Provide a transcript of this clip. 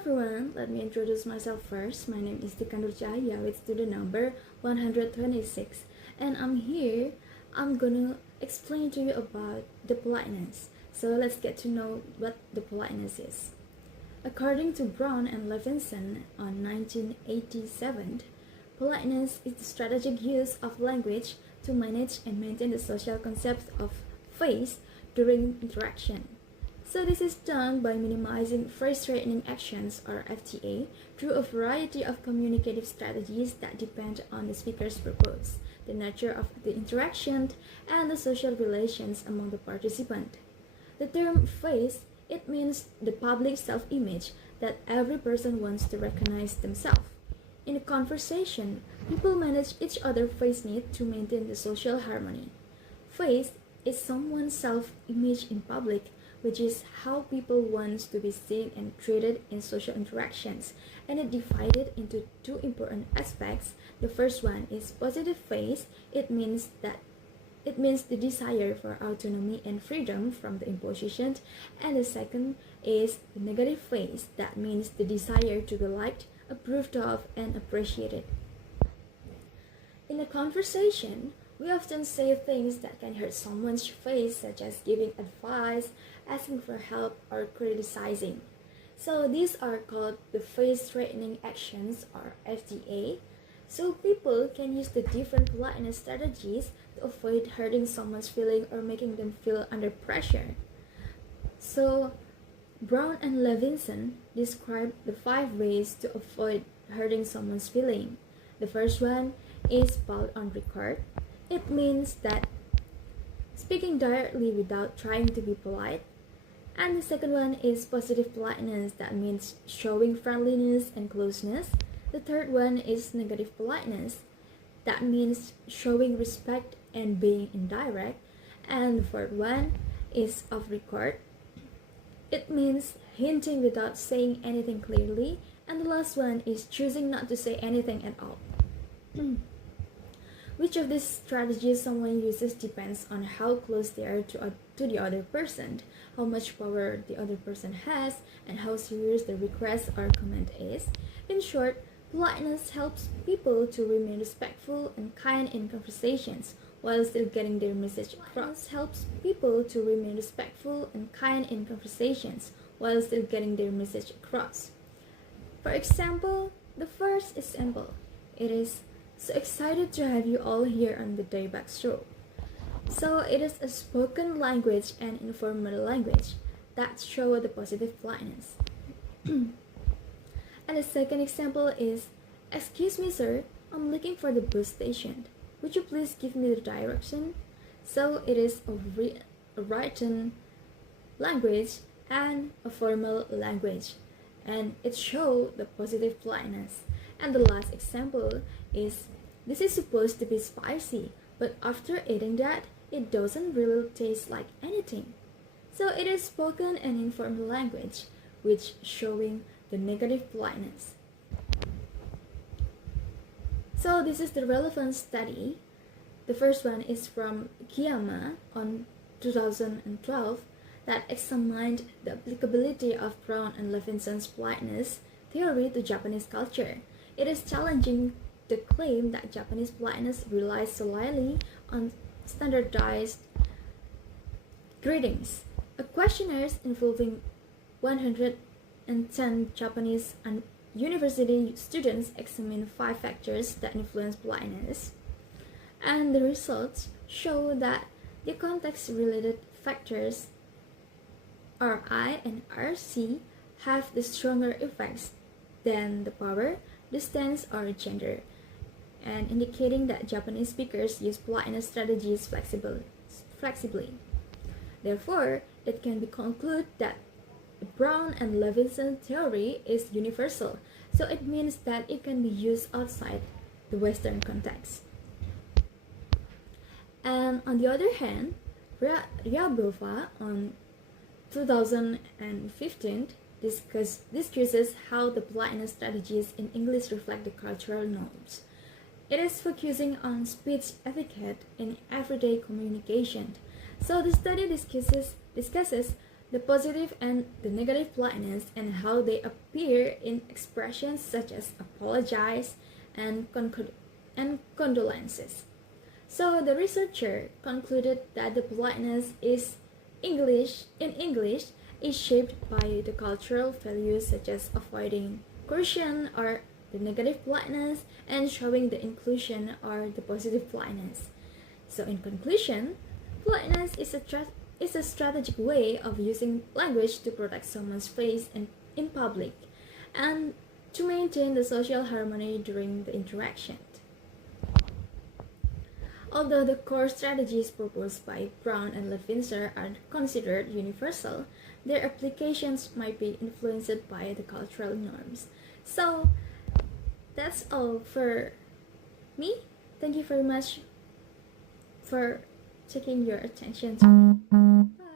everyone, let me introduce myself first. My name is Tika with student number 126, and I'm gonna explain to you about the politeness. So let's get to know what the politeness is. According to Brown and Levinson on 1987, politeness is the strategic use of language to manage and maintain the social concept of face during interaction. So this is done by minimizing phrase-threatening actions or FTA through a variety of communicative strategies that depend on the speaker's purpose, the nature of the interaction, and the social relations among the participants. The term face, it means the public self-image that every person wants to recognize themselves. In a conversation, people manage each other's face need to maintain the social harmony. Face is someone's self-image in public, which is how people want to be seen and treated in social interactions, and it divided into two important aspects. The first one is positive face. It means the desire for autonomy and freedom from the imposition, and the second is the negative face. That means the desire to be liked, approved of, and appreciated. In a conversation, we often say things that can hurt someone's face, such as giving advice, asking for help, or criticizing. So these are called the face-threatening actions, or FTA. So people can use the different politeness strategies to avoid hurting someone's feeling or making them feel under pressure. So Brown and Levinson describe the 5 ways to avoid hurting someone's feeling. The first one is put on record. It means that speaking directly without trying to be polite. And the second one is positive politeness. That means showing friendliness and closeness. The third one is negative politeness. That means showing respect and being indirect. And the fourth one is off record. It means hinting without saying anything clearly. And the last one is choosing not to say anything at all. Which of these strategies someone uses depends on how close they are to the other person, how much power the other person has, and how serious the request or comment is. In short, politeness helps people to remain respectful and kind in conversations while still getting their message across. Helps people to remain respectful and kind in conversations while still getting their message across. For example, the first is simple. It is so excited to have you all here on the Dayback Show. So it is a spoken language and informal language that show the positive politeness. And the second example is, excuse me sir, I'm looking for the bus station. Would you please give me the direction? So it is a written language and a formal language, and it shows the positive politeness. And the last example is, this is supposed to be spicy, but after eating that, it doesn't really taste like anything. So it is spoken and informal language, which showing the negative politeness. So this is the relevant study. The first one is from Kiyama on 2012 that examined the applicability of Brown and Levinson's politeness theory to Japanese culture. It is challenging the claim that Japanese politeness relies solely on standardized greetings. A questionnaire involving 110 Japanese and university students examined 5 factors that influence politeness, and the results show that the context-related factors RI and RC have the stronger effects than the power, distance, or gender, and indicating that Japanese speakers use politeness strategies flexibly. Therefore, it can be concluded that the Brown and Levinson theory is universal, so it means that it can be used outside the Western context. And on the other hand, Ryabova on 2015 discusses how the politeness strategies in English reflect the cultural norms. It is focusing on speech etiquette in everyday communication. So the study discusses the positive and the negative politeness, and how they appear in expressions such as apologize and, condolences. So the researcher concluded that the politeness in English is shaped by the cultural values such as avoiding coercion or the negative politeness and showing the inclusion or the positive politeness. So in conclusion, politeness is a strategic way of using language to protect someone's face in public and to maintain the social harmony during the interaction. Although the core strategies proposed by Brown and Levinson are considered universal, their applications might be influenced by the cultural norms. So, that's all for me. Thank you very much for taking your attention to. Bye.